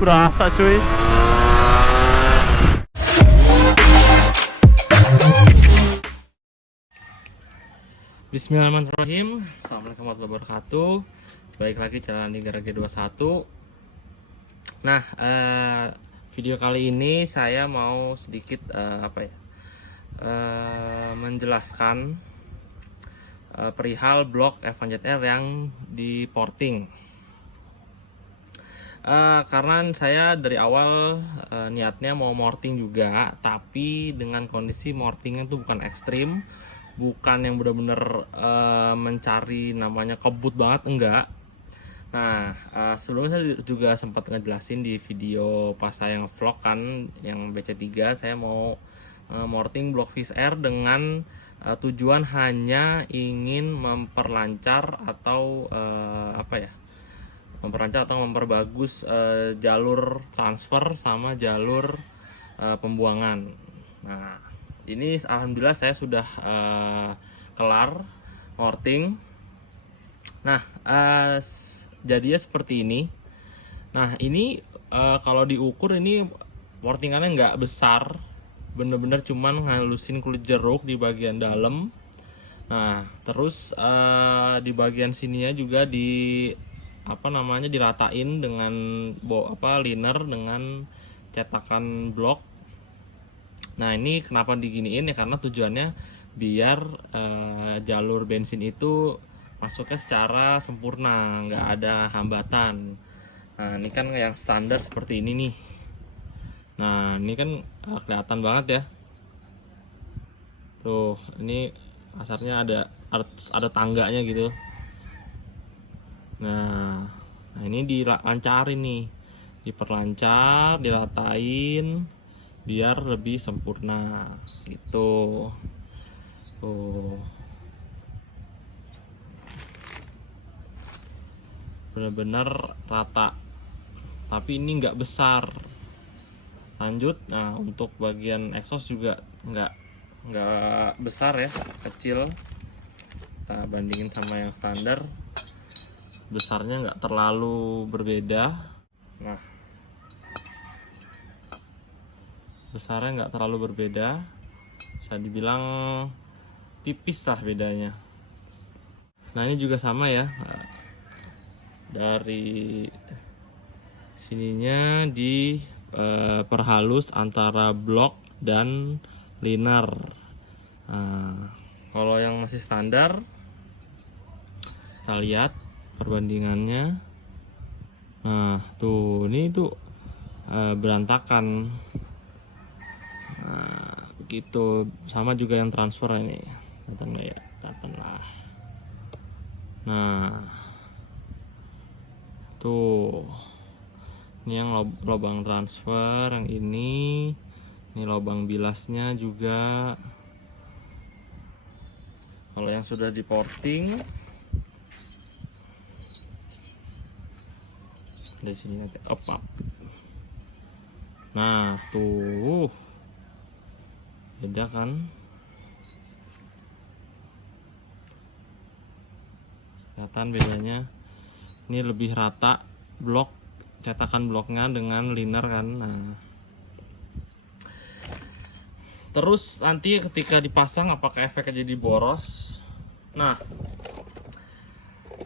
berasa cuy. Bismillahirrahmanirrahim. Assalamualaikum warahmatullahi wabarakatuh. Balik lagi jalan di G21. Nah, video kali ini saya mau sedikit menjelaskan perihal blok F1ZR yang di porting. Karena saya dari awal niatnya mau morting juga, tapi dengan kondisi mortingnya tuh bukan ekstrim, bukan yang benar-benar mencari namanya kebut banget, enggak. Nah, sebelumnya saya juga sempat ngejelasin di video pas saya nge-vlog kan yang BC3, saya mau morting blok Wizz Air dengan tujuan hanya ingin memperlancar atau memperlancar atau memperbagus jalur transfer sama jalur pembuangan. Nah, ini alhamdulillah saya sudah kelar morting. Nah, jadinya seperti ini. Nah, ini kalau diukur ini mortingannya nggak besar, bener-bener cuman ngalusin kulit jeruk di bagian dalam. Nah, terus di bagian sininya juga diratain dengan liner dengan cetakan blok. Nah, ini kenapa diginiin ya, karena tujuannya biar jalur bensin itu masuknya secara sempurna, nggak ada hambatan. Nah, ini kan yang standar seperti ini nih. Nah, ini kan kelihatan banget ya. Tuh, ini asarnya ada tangganya gitu. Nah, ini dilancarin nih, diperlancar, diratain biar lebih sempurna gitu. Tuh, bener-bener rata, tapi ini nggak besar. Lanjut, nah untuk bagian exhaust juga nggak besar ya, kecil. Kita bandingin sama yang standar, besarnya nggak terlalu berbeda. Nah, besarnya nggak terlalu berbeda, bisa dibilang tipis lah bedanya. Nah, ini juga sama ya, dari sininya perhalus antara blok dan liner. Nah, kalau yang masih standar, kita lihat perbandingannya. Nah, tuh ini tuh berantakan. Nah, begitu. Sama juga yang transfer ini. Kelihatan nggak ya? Kelihatan lah. Nah, tuh, ini yang lubang transfer, yang ini lubang bilasnya juga. Kalau yang sudah di porting, di sini nanti up. Nah, tuh beda kan? Kelihatan bedanya. Ini lebih rata blok, cetakan bloknya dengan liner kan. Nah, terus nanti ketika dipasang apakah efeknya jadi boros? Nah,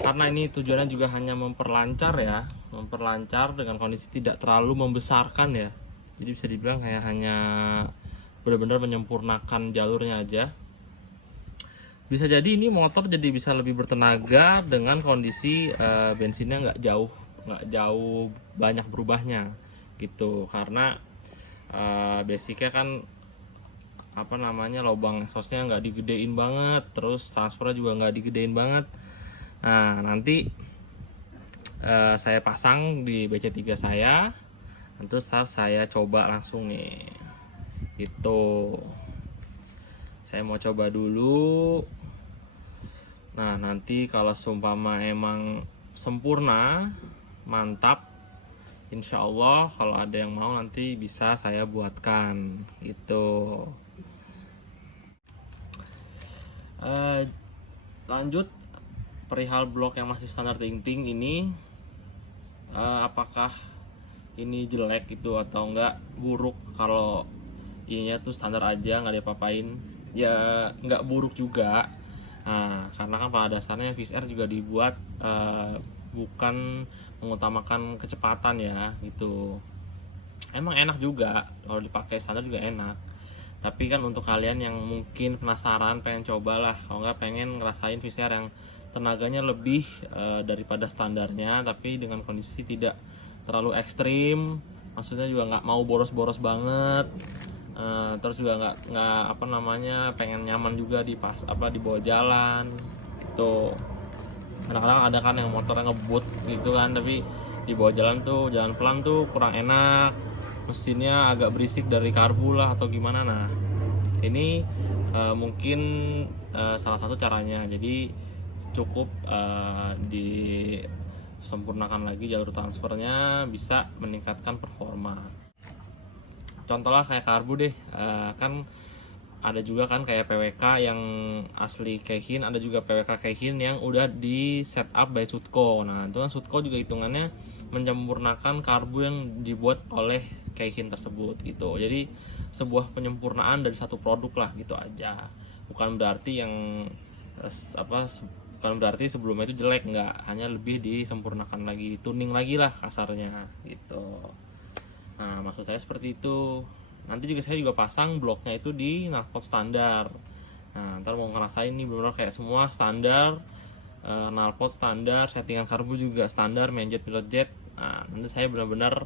karena ini tujuannya juga hanya memperlancar ya, memperlancar dengan kondisi tidak terlalu membesarkan ya. Jadi bisa dibilang kayak hanya benar-benar menyempurnakan jalurnya aja. Bisa jadi ini motor jadi bisa lebih bertenaga dengan kondisi bensinnya nggak jauh banyak berubahnya gitu, karena basicnya kan lubang exhaustnya nggak digedein banget, terus transfernya juga nggak digedein banget. Nah, nanti saya pasang di BC3 saya, terus saya coba langsung nih gitu. Saya mau coba dulu. Nah, nanti kalau seumpama emang sempurna, mantap, insya Allah kalau ada yang mau nanti bisa saya buatkan gitu. Lanjut perihal blok yang masih standar ting-ting ini, apakah ini jelek gitu atau enggak buruk. Kalau ininya tuh standar aja nggak diapa-apain, ya nggak buruk juga. Nah, karena kan pada dasarnya VSR juga dibuat bukan mengutamakan kecepatan ya gitu. Emang enak juga kalau dipakai standar juga enak, tapi kan untuk kalian yang mungkin penasaran pengen cobalah, kalau nggak pengen ngerasain VCR yang tenaganya lebih daripada standarnya tapi dengan kondisi tidak terlalu ekstrim, maksudnya juga nggak mau boros-boros banget, terus juga nggak apa namanya, pengen nyaman juga di pas apa di bawah jalan itu. Kadang-kadang ada kan yang motornya ngebut gitu kan, tapi di bawah jalan tuh jalan pelan tuh kurang enak, mesinnya agak berisik dari karbu lah atau gimana. Nah ini mungkin salah satu caranya. Jadi cukup disempurnakan lagi jalur transfernya, bisa meningkatkan performa. Contoh lah kayak karbu deh, kan ada juga kan kayak PWK yang asli Keihin, ada juga PWK Keihin yang udah di setup by Sutco. Nah itu kan Sutco juga hitungannya menyempurnakan karbu yang dibuat oleh Keihin tersebut gitu. Jadi sebuah penyempurnaan dari satu produk lah gitu aja. Bukan berarti yang bukan berarti sebelumnya itu jelek, nggak, hanya lebih disempurnakan lagi, tuning lagi lah kasarnya gitu. Nah maksud saya seperti itu. Nanti juga saya juga pasang bloknya itu di knalpot standar. Nah ntar mau ngerasain nih bener-bener kayak semua standar, knalpot standar, settingan karbu juga standar, main jet pilot jet. Nah nanti saya benar-benar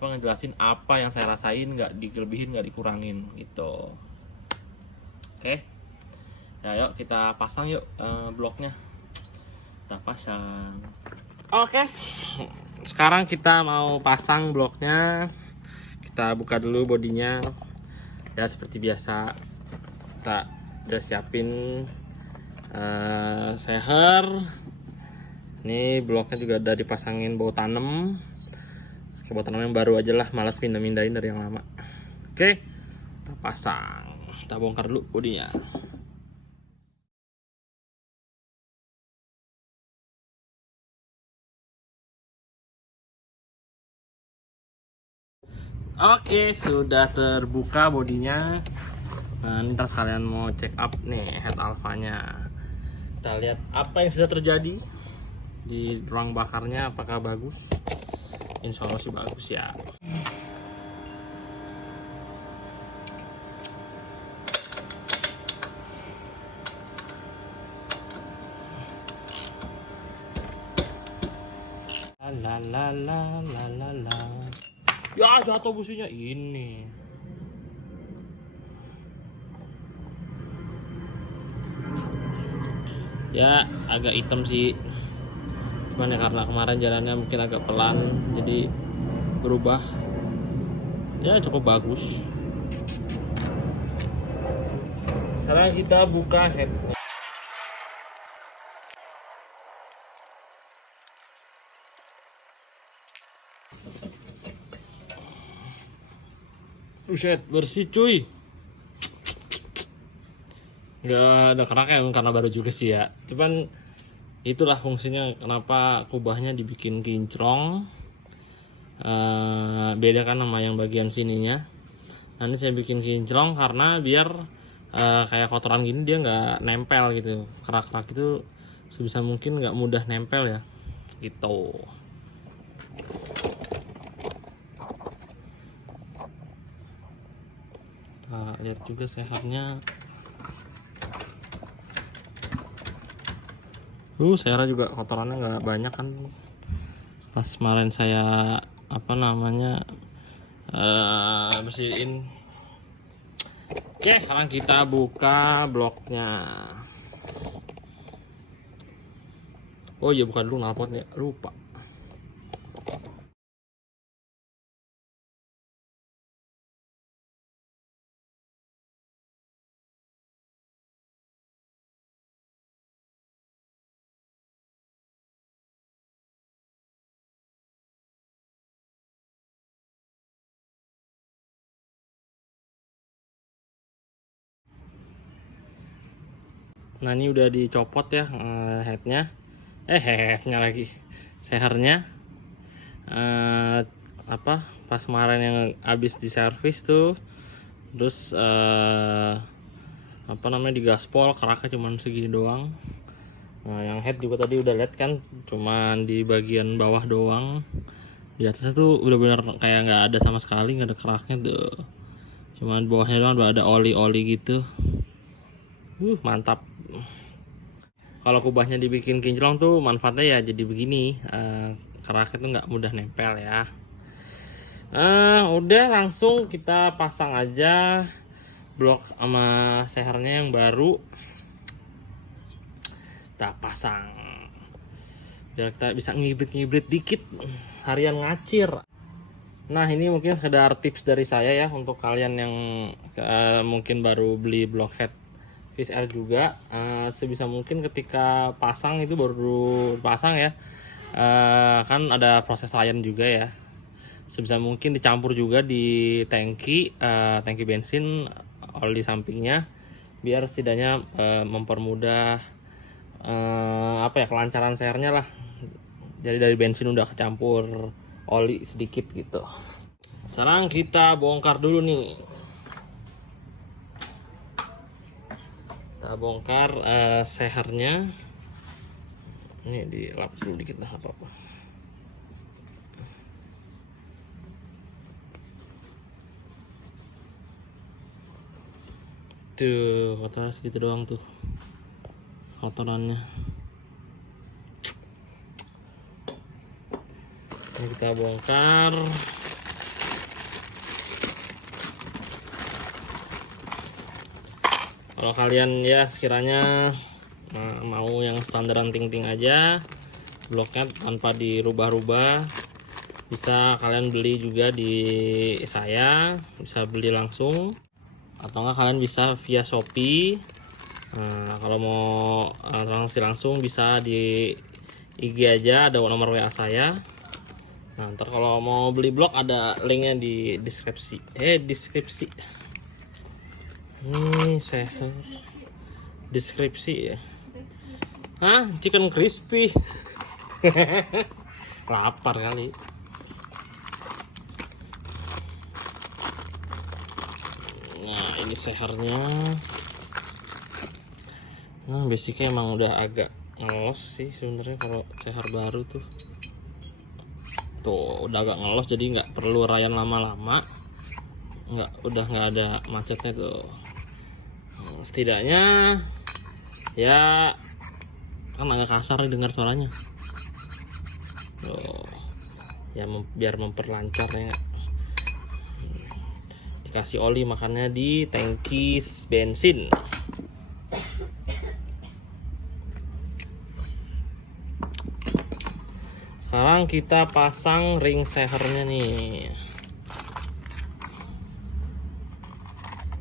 ngejelasin apa yang saya rasain, nggak dikelebihin nggak dikurangin gitu. Oke ya, yuk kita pasang yuk bloknya, kita pasang. Oke, sekarang kita mau pasang bloknya. Kita buka dulu bodinya ya, seperti biasa kita udah siapin seher. Ini bloknya juga udah dipasangin bau tanam, bau tanam yang baru aja lah, malas pindah-pindahin dari yang lama. Oke, kita pasang, kita bongkar dulu bodinya. Oke, sudah terbuka bodinya. Nah, ntar sekalian mau check up nih head alfanya. Kita lihat apa yang sudah terjadi di ruang bakarnya, apakah bagus. Insya Allah sih bagus ya. La la la la la la. Ya jatuh businya ini. Ya agak hitam sih, cuman ya karena kemarin jalannya mungkin agak pelan jadi berubah. Ya cukup bagus. Sekarang kita buka headnya. Buset, bersih cuy. Nggak ada kerak ya, karena baru juga sih ya. Cuman itulah fungsinya kenapa kubahnya dibikin kinclong. Beda kan sama yang bagian sininya. Nanti saya bikin kinclong karena biar kayak kotoran gini dia nggak nempel gitu. Kerak-kerak itu sebisa mungkin nggak mudah nempel ya gitu. Kita lihat juga sehernya. Sehernya juga kotorannya nggak banyak kan. Pas kemarin saya bersihin. Oke, sekarang kita buka bloknya. Oh iya, buka dulu knalpotnya, lupa. Nah ini udah dicopot ya headnya, headnya lagi, sehernya. apa pas kemarin yang habis diservis tuh, terus apa namanya, di gaspol keraknya cuman segini doang. Nah, yang head juga tadi udah lihat kan, cuman di bagian bawah doang, di atasnya tuh udah bener kayak nggak ada sama sekali, nggak ada keraknya tuh, cuman bawahnya doang udah ada oli-oli gitu. Mantap. Kalau kubahnya dibikin kinclong tuh manfaatnya ya jadi begini, keraknya tuh nggak mudah nempel ya. Udah langsung kita pasang aja blok sama sehernya yang baru. Kita pasang biar kita bisa ngibrit-ngibrit dikit harian ngacir. Nah, ini mungkin sekedar tips dari saya ya untuk kalian yang mungkin baru beli blockhead Fish Air juga. Sebisa mungkin ketika pasang itu baru pasang ya, kan ada proses layan juga ya. Sebisa mungkin dicampur juga di tangki bensin, oli sampingnya, biar setidaknya mempermudah apa ya, kelancaran sehernya lah. Jadi dari bensin udah kecampur oli sedikit gitu. Sekarang kita bongkar dulu nih. Kita bongkar sehernya. Ini dilap dulu dikit lah, apa-apa. Tuh, kotoran segitu doang tuh kotorannya. Ini kita bongkar. Kalau kalian ya sekiranya mau yang standaran ting-ting aja, bloknya tanpa dirubah-rubah, bisa kalian beli juga di saya, bisa beli langsung, atau enggak kalian bisa via Shopee. Kalau mau transaksi langsung bisa di IG aja, ada nomor WA saya. Nah, ntar kalau mau beli blok ada linknya di deskripsi. Ini seher deskripsi ya. Chicken crispy. Lapar kali. Nah, ini sehernya. Nah, basicnya emang udah agak ngelos sih sebenarnya kalau seher baru tuh. Tuh, udah agak ngelos, jadi nggak perlu rayan lama-lama. Udah nggak ada macetnya tuh. Setidaknya ya kan agak kasar nih dengar suaranya. Tuh, ya biar memperlancar ya. Dikasih oli makannya di tangki bensin. Sekarang kita pasang ring sehernya nih.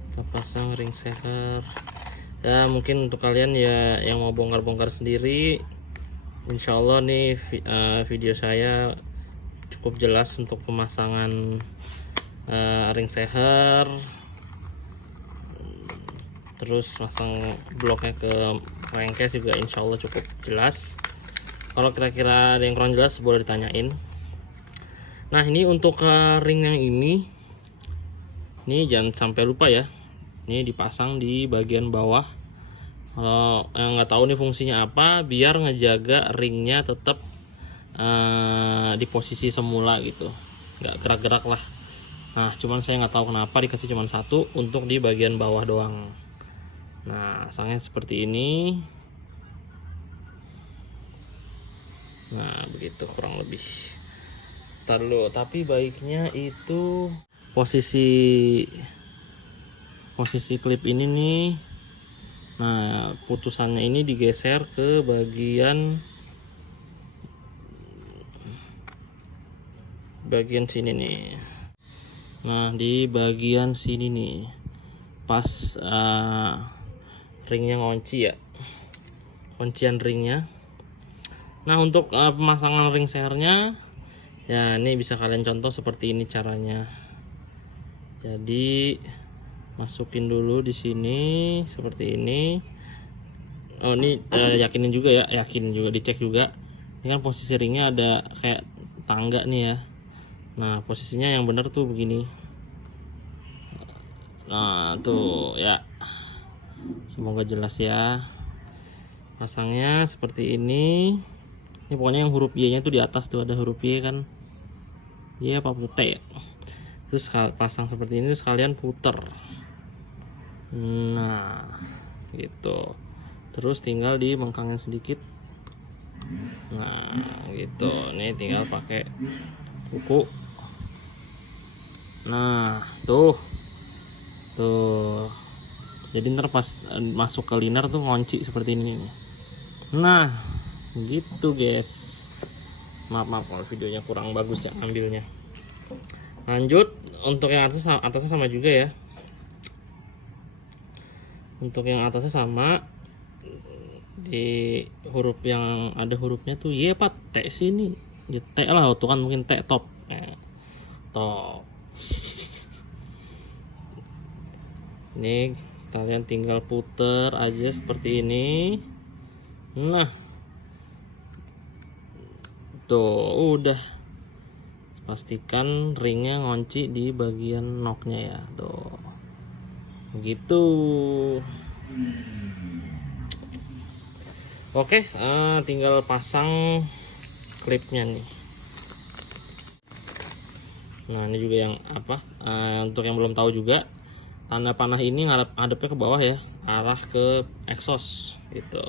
Kita pasang ring seher. Ya mungkin untuk kalian ya yang mau bongkar-bongkar sendiri, insya Allah nih video saya cukup jelas untuk pemasangan ring seher. Terus pasang bloknya ke crankcase juga insya Allah cukup jelas. Kalau kira-kira ada yang kurang jelas boleh ditanyain. Nah, ini untuk ring yang ini jangan sampai lupa ya, ini dipasang di bagian bawah. Kalau yang nggak tahu nih fungsinya apa, biar ngejaga ringnya tetap di posisi semula gitu, nggak gerak-gerak lah. Nah, cuman saya nggak tahu kenapa dikasih cuman satu untuk di bagian bawah doang. Nah, pasangnya seperti ini. Nah, begitu kurang lebih. Ntar dulu, tapi baiknya itu posisi klip ini nih. Nah, putusannya ini digeser ke bagian sini nih. Nah, di bagian sini nih, pas ringnya ngunci ya, kuncian ringnya. Nah, untuk pemasangan ring sehernya ya ini bisa kalian contoh seperti ini caranya. Jadi masukin dulu di sini seperti ini. Oh, ini yakinin juga ya, yakin juga, dicek juga. Ini kan posisi ringnya ada kayak tangga nih ya. Nah posisinya yang benar tuh begini. Nah tuh ya, semoga jelas ya. Pasangnya seperti ini. Ini pokoknya yang huruf Y nya tuh di atas tuh, ada huruf Y kan. Y apa T ya. Terus pasang seperti ini, sekalian puter. Nah gitu. Terus tinggal dibengkangin sedikit. Nah gitu. Nih tinggal pakai kuku. Nah tuh jadi ntar pas masuk ke liner tuh ngunci seperti ini. Nah gitu guys. Maaf kalau videonya kurang bagus ya ambilnya. Lanjut untuk yang atasnya sama juga ya. Untuk yang atasnya sama, di huruf yang ada hurufnya tuh Y apa T sini, ya T lah tuh kan, mungkin T top. Top. Ini kalian tinggal puter aja seperti ini. Nah tuh udah, pastikan ringnya ngunci di bagian knocknya ya tuh begitu. Oke, tinggal pasang klipnya nih. Nah ini juga yang apa, untuk yang belum tahu juga, tanda panah ini ngadepnya ke bawah ya, arah ke exhaust gitu.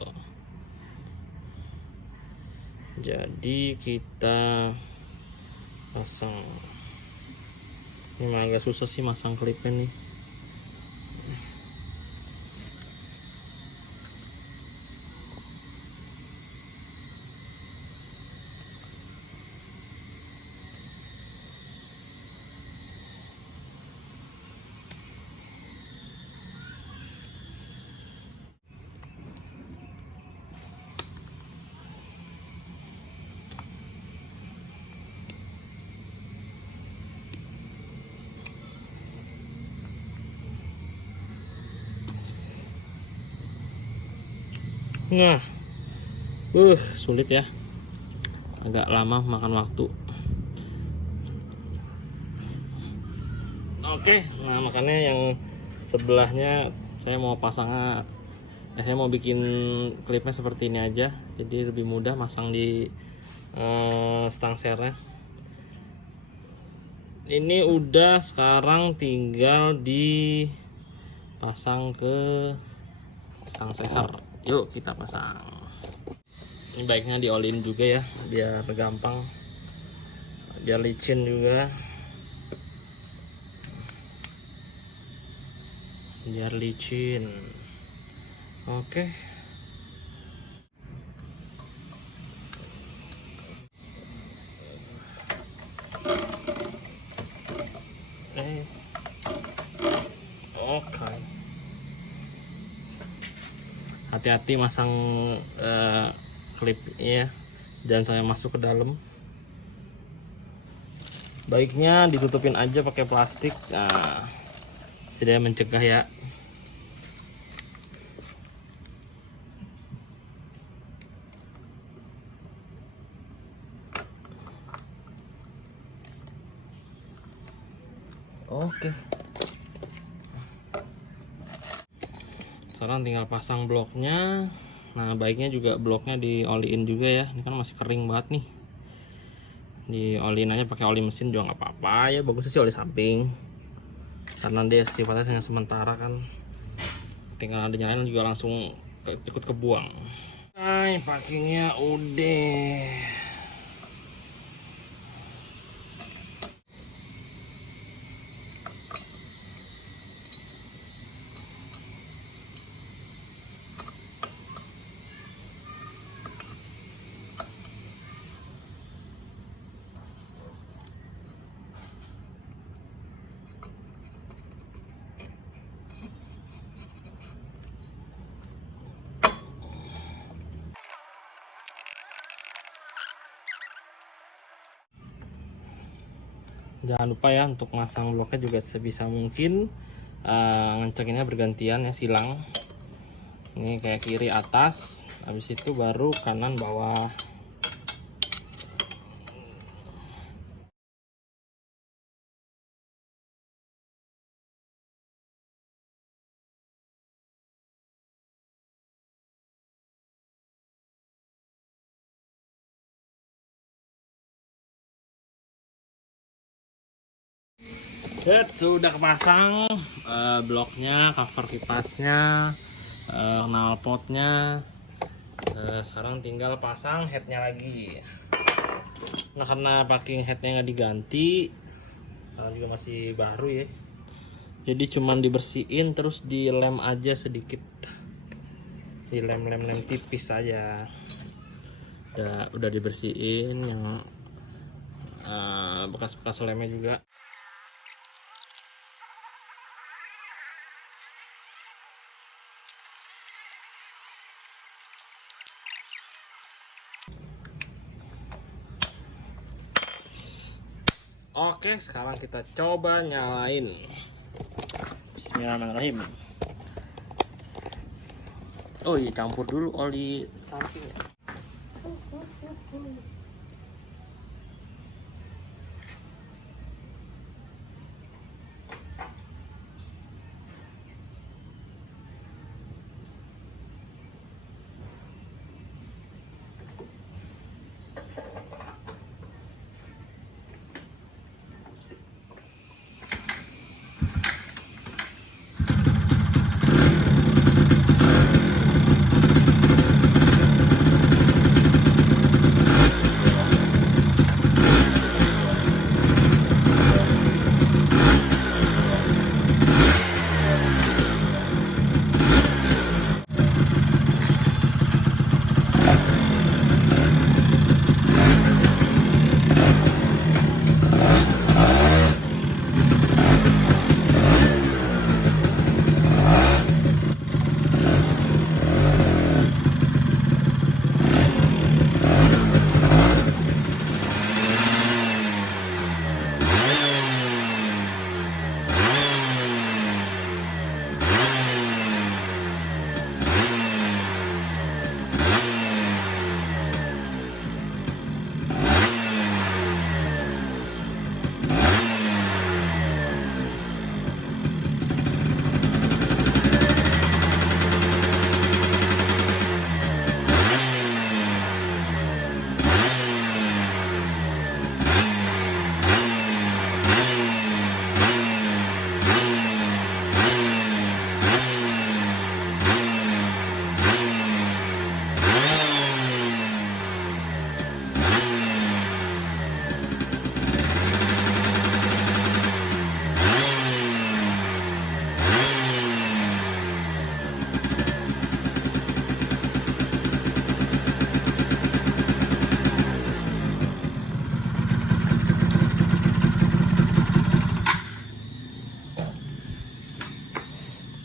Jadi kita pasang. Ini memang agak susah sih masang klipnya nih. Nah, sulit ya, agak lama makan waktu. Oke, nah makanya yang sebelahnya saya mau saya mau bikin klipnya seperti ini aja, jadi lebih mudah masang di stang sernya. Ini udah, sekarang tinggal dipasang ke stang seher. Yuk kita pasang. Ini baiknya diolin juga ya, biar gampang, biar licin juga, biar licin. Oke. Oke. Hati-hati masang klipnya, dan saya masuk ke dalam. Baiknya ditutupin aja pakai plastik. Nah, tidak mencegah ya. Oke. Sekarang tinggal pasang bloknya. Nah baiknya juga bloknya dioliin juga ya, ini kan masih kering banget nih. Dioliin aja pakai oli mesin juga nggak apa-apa ya, bagusnya sih oli samping, karena dia sifatnya hanya sementara kan, tinggal ada nyalain juga langsung ikut kebuang. Nah packingnya udah. Jangan lupa ya untuk masang bloknya juga sebisa mungkin ngencekinnya bergantian ya, silang. Ini kayak kiri atas, habis itu baru kanan bawah. Sudah kepasang bloknya, cover kipasnya, knalpotnya. Sekarang tinggal pasang headnya lagi. Nah, karena packing headnya nggak diganti, karena juga masih baru ya, jadi cuman dibersihin terus dilem aja sedikit, dilem tipis aja. Udah dibersihin yang bekas lemnya juga. Oke, sekarang kita coba nyalain. Bismillahirrahmanirrahim. Oh iya, campur dulu oli samping.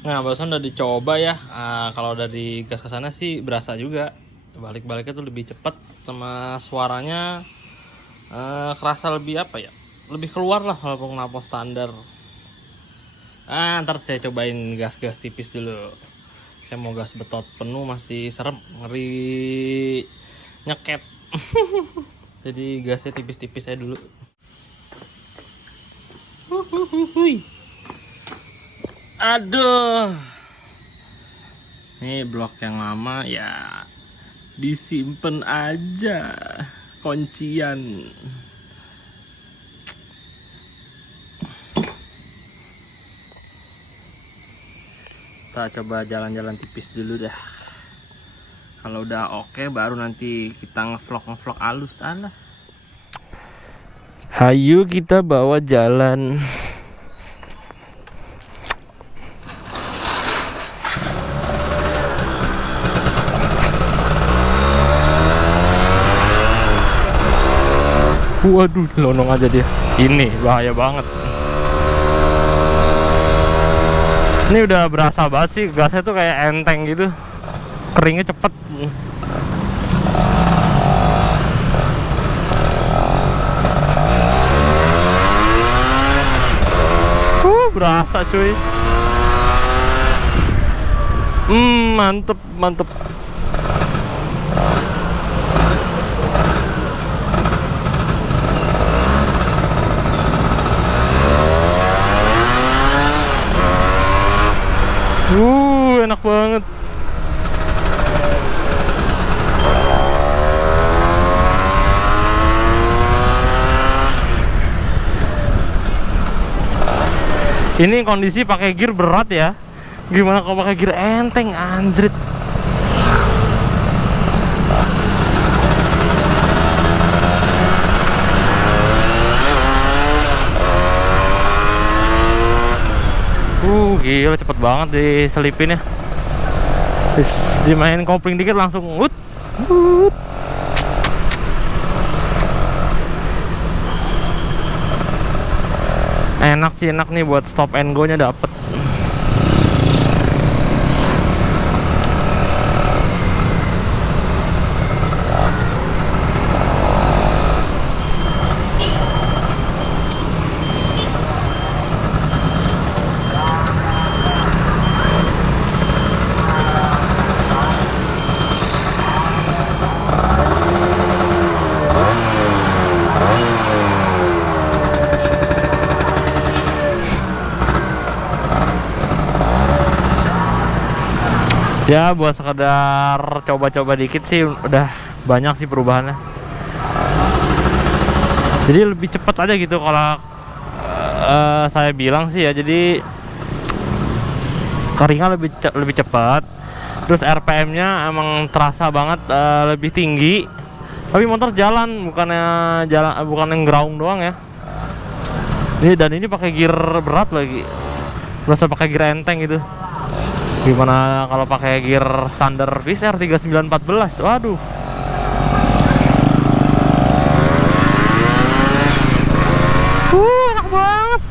Nah, barusan udah dicoba ya. Kalau dari gas ke sana sih berasa juga. Balik-baliknya tuh lebih cepat, sama suaranya kerasa lebih apa ya? Lebih keluar lah walaupun knalpot standar. Ntar saya cobain gas-gas tipis dulu. Saya mau gas betot penuh masih serem, ngeri nyeket. Jadi gasnya tipis-tipis aja dulu. Aduh, ini blok yang lama ya, disimpan aja kuncian. Kita coba jalan-jalan tipis dulu dah. Kalau udah oke, baru nanti kita ngevlog halus alah. Hayu kita bawa jalan. Waduh, lonong aja dia. Ini bahaya banget. Ini udah berasa banget sih, gasnya tuh kayak enteng gitu. Keringnya cepet. Berasa cuy. Mantep, mantep. Enak banget. Ini kondisi pakai gear berat ya. Gimana kalau pakai gear enteng, anjrit. Gila cepet banget diselipin ya. Dimainin kopling dikit langsung wut. Enak sih, enak nih buat stop and go nya dapet. Ya buat sekedar coba-coba dikit sih udah banyak sih perubahannya. Jadi lebih cepat aja gitu kalau saya bilang sih ya. Jadi keringnya lebih cepat. Terus RPM-nya emang terasa banget lebih tinggi. Tapi motor jalan bukan yang ground doang ya. Dan ini pakai gear berat lagi. Berasa pakai gear enteng gitu. Gimana kalau pakai gear standar Fisher 3914? Waduh. Enak banget.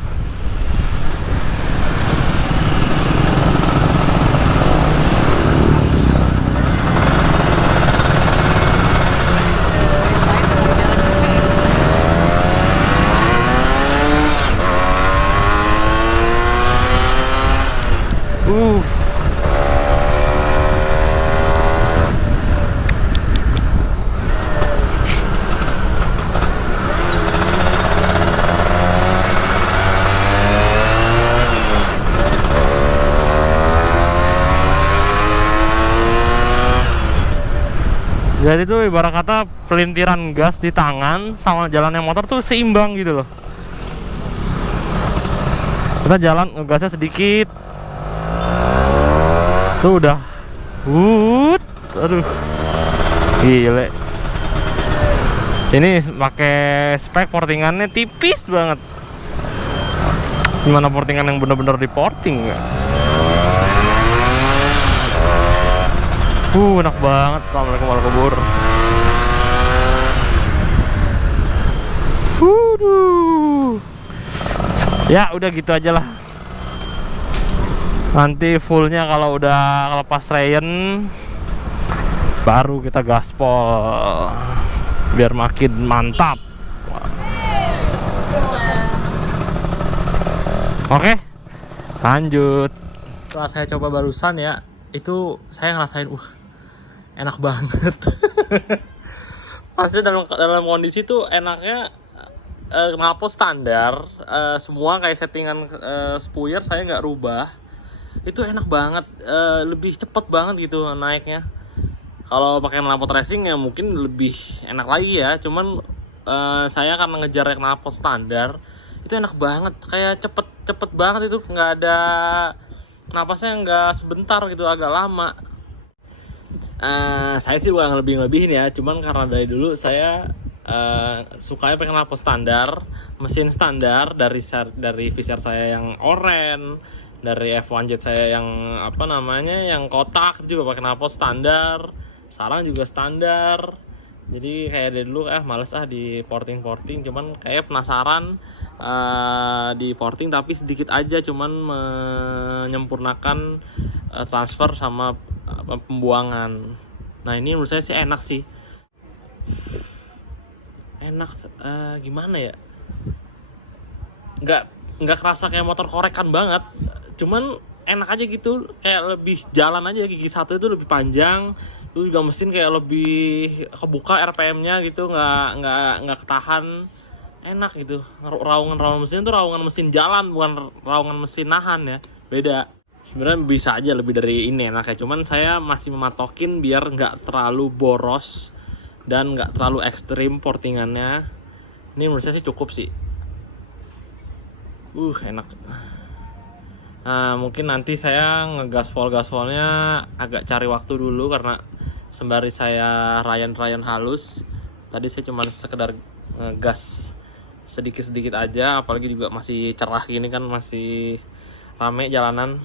Jadi tuh ibarat kata pelintiran gas di tangan sama jalannya motor tuh seimbang gitu loh. Kita jalan ngegasnya sedikit, tuh udah, aduh, gile. Ini pakai spek portingannya tipis banget. Gimana portingan yang bener-bener di porting ya? Enak banget. Assalamualaikum warahmatullahi wabarakatuh. Ya udah gitu aja lah. Nanti fullnya kalau udah lepas Ryan baru kita gaspol biar makin mantap. Oke, lanjut. Setelah saya coba barusan ya, itu saya ngerasain enak banget. Pasti dalam kondisi tuh enaknya knalpot standar, semua kayak settingan spuyer saya nggak rubah. Itu enak banget, lebih cepet banget gitu naiknya. Kalau pakai knalpot racing ya mungkin lebih enak lagi ya. Cuman saya karena ngejar knalpot standar, itu enak banget, kayak cepet banget itu, nggak ada napasnya, nggak sebentar gitu, agak lama. Saya sih bukan ngelebihin ya, cuman karena dari dulu saya sukanya pakai knalpot standar, mesin standar dari Fisher saya yang oren, dari F1Jet saya yang yang kotak juga pakai knalpot standar, sarang juga standar. Jadi kayak dari dulu males di porting, cuman kayak penasaran di porting tapi sedikit aja, cuman menyempurnakan transfer sama pembuangan. Nah ini menurut saya sih enak sih, enak. Gimana ya, nggak kerasa kayak motor korekan banget, cuman enak aja gitu, kayak lebih jalan aja. Gigi satu itu lebih panjang, itu juga mesin kayak lebih kebuka RPM-nya gitu, nggak ketahan, enak gitu. Raungan mesin itu raungan mesin jalan, bukan raungan mesin nahan ya, beda. Sebenarnya bisa aja lebih dari ini enaknya, cuman saya masih mematokin biar nggak terlalu boros dan nggak terlalu ekstrim portingannya. Ini menurut saya sih cukup sih. Enak. Nah, mungkin nanti saya gaspolnya agak cari waktu dulu karena sembari saya rayan halus. Tadi saya cuma sekedar ngegas sedikit-sedikit aja, apalagi juga masih cerah gini kan, masih rame jalanan.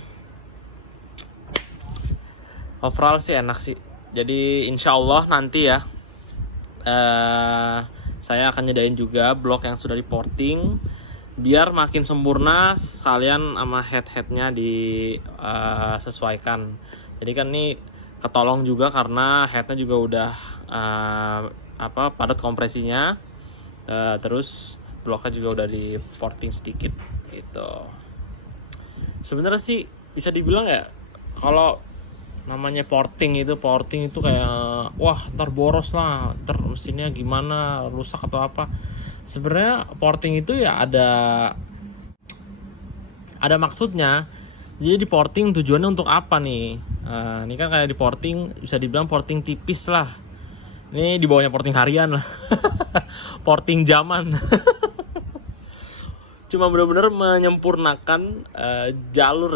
Overall sih enak sih. Jadi insya Allah nanti ya saya akan nyedain juga blok yang sudah di porting biar makin sempurna, sekalian sama head-headnya disesuaikan. Jadi kan ini ketolong juga karena headnya juga udah padat kompresinya, terus bloknya juga udah di porting sedikit gitu. Sebenarnya sih bisa dibilang ya, kalau namanya porting itu kayak wah ntar boros lah, ntar mesinnya gimana, rusak atau apa. Sebenarnya porting itu ya ada maksudnya. Jadi di porting tujuannya untuk apa nih? Ini kan kayak di porting bisa dibilang porting tipis lah. Ini di bawahnya porting harian lah. Porting zaman. Cuma benar-benar menyempurnakan jalur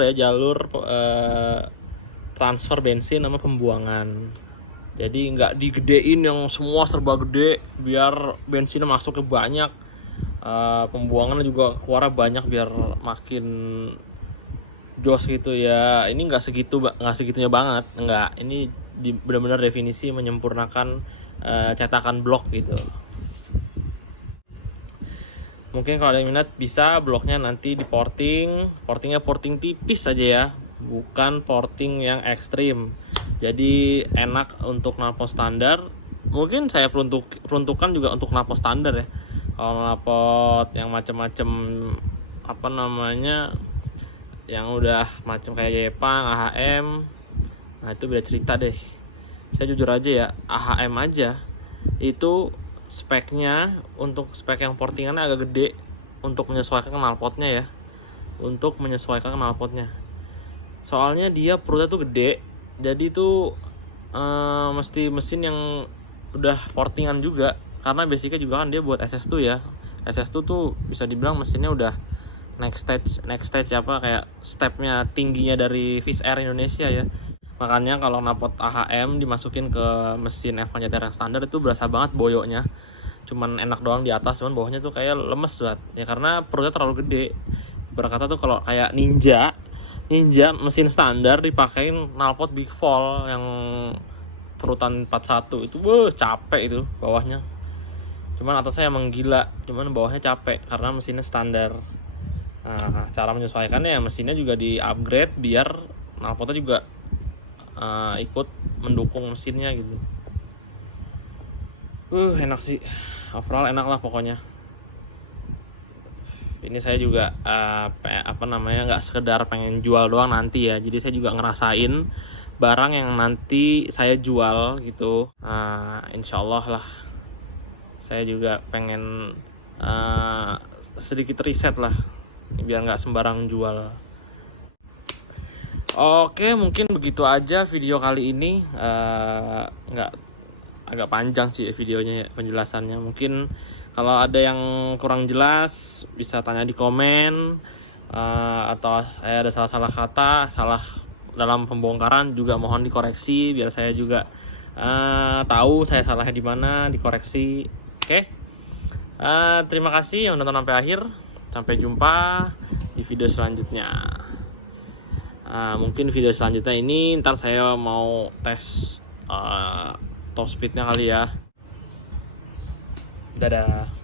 transfer bensin sama pembuangan. Jadi nggak digedein yang semua serba gede biar bensinnya masuknya banyak, pembuangannya juga keluarnya banyak biar makin jos gitu ya. Ini nggak segitunya banget, nggak. Ini benar-benar definisi menyempurnakan cetakan blok gitu. Mungkin kalau ada yang minat bisa bloknya nanti di portingnya porting tipis aja ya, bukan porting yang ekstrim. Jadi enak untuk knalpot standar. Mungkin saya peruntukan juga untuk knalpot standar ya. Kalau knalpot yang macam-macam yang udah macam kayak Jepang, AHM, nah itu beda cerita deh. Saya jujur aja ya, AHM aja itu speknya untuk spek yang portingannya agak gede untuk menyesuaikan knalpotnya ya. Soalnya dia perutnya tuh gede. Jadi itu mesti mesin yang udah portingan juga, karena basicnya juga kan dia buat SS2 ya. SS2 tuh bisa dibilang mesinnya udah next stage kayak stepnya tingginya dari Wizz Air Indonesia ya. Makanya kalau knalpot AHM dimasukin ke mesin F1 JTR yang standar itu berasa banget boyoknya. Cuman enak doang di atas, cuman bawahnya tuh kayak lemes banget ya karena perutnya terlalu gede. Berkata tuh kalau kayak Ninja mesin standar dipakein knalpot Big Fall yang perutan 41 itu capek itu bawahnya. Cuman atasnya emang gila, cuman bawahnya capek karena mesinnya standar. Nah, cara menyesuaikannya ya mesinnya juga di upgrade biar knalpotnya juga ikut mendukung mesinnya gitu. Enak sih, overall enak lah pokoknya. Ini saya juga nggak sekedar pengen jual doang nanti ya, jadi saya juga ngerasain barang yang nanti saya jual gitu. Insya Allah lah, saya juga pengen sedikit riset lah biar nggak sembarang jual. Oke, mungkin begitu aja video kali ini. Agak panjang sih videonya, penjelasannya. Mungkin kalau ada yang kurang jelas bisa tanya di komen, atau saya ada salah kata, salah dalam pembongkaran juga mohon dikoreksi biar saya juga tahu saya salahnya di mana, dikoreksi. Oke. Terima kasih yang nonton sampai akhir. Sampai jumpa di video selanjutnya. Mungkin video selanjutnya ini ntar saya mau tes top speednya kali ya. Dadah.